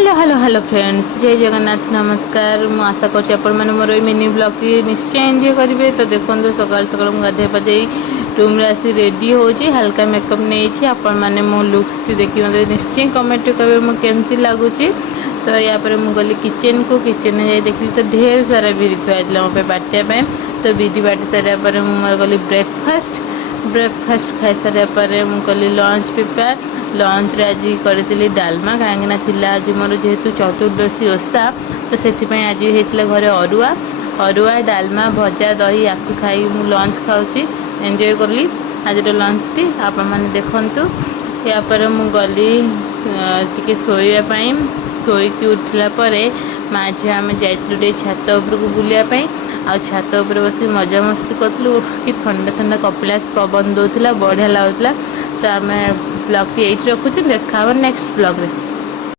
Hello hello hello friends, जय जगन्नाथ, नमस्कार। मु आशा करछि आपण माने मोर ए मिनी ब्लॉग की निश्चय एंजॉय करिवे। तो देखो सकाल सकाल मु गाधे पाधे रूम रे आसी रेडी होची, हल्का मेकअप नेछि। आपण माने मो लुक्स टी देखि मते निश्चय कमेंट करबे मु केमती लागुची। तो या पर मु गली किचन को, किचन में जाई देखली तो ढेर सारा बिरी थुआइला मो पे बाटिया पे। तो बिरी बाटी सारा पर मु मोर गली ब्रेकफास्ट खाई सारा पर मु गली लंच प्रिपेयर। लंच रे आज करी डालमा, कहीं आज मोर जेहेतु चतुर्दशी ओषा, तो से आज होता घरे अरुआ डालमा भजा दही आपको खाई मु लंच खाऊची, एंजॉय कली आज लंच टी। आपण मैंने देखु या पर मु गली टिके शोवाई, शोईकी उठला माँ झी आम जाइलु छात उपरको बुलायापाई। आ छात उपर बस मजा मस्ती करूँ कि ठंडा ठंडा कपिलास पवन दूसरा, बढ़िया लगुला। तो आम ब्लॉग टी ये रखुचे, देखा नेक्स्ट ब्लॉग रे।